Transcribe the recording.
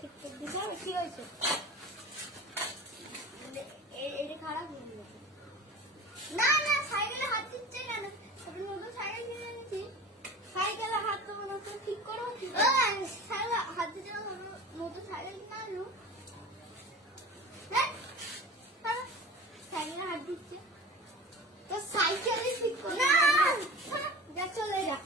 ঠিক করে দিতে হবে। কি হয়েছে? এটা খারাপ হয়ে গেছে। না না, সাইকেলে হাত দিচ্ছে কেন? আপনি নতুন সাইকেল কিনে এনেছি, সাইকেলে হাত তো নতুন ঠিক করো। সাইকেলে হাত দিচ্ছে না, নতুন সাইকেল কিনে আনলো। হ্যাঁ, সাইকেলে হাত দিচ্ছে তো সাইকেলে ঠিক করো না, যা চলে যা।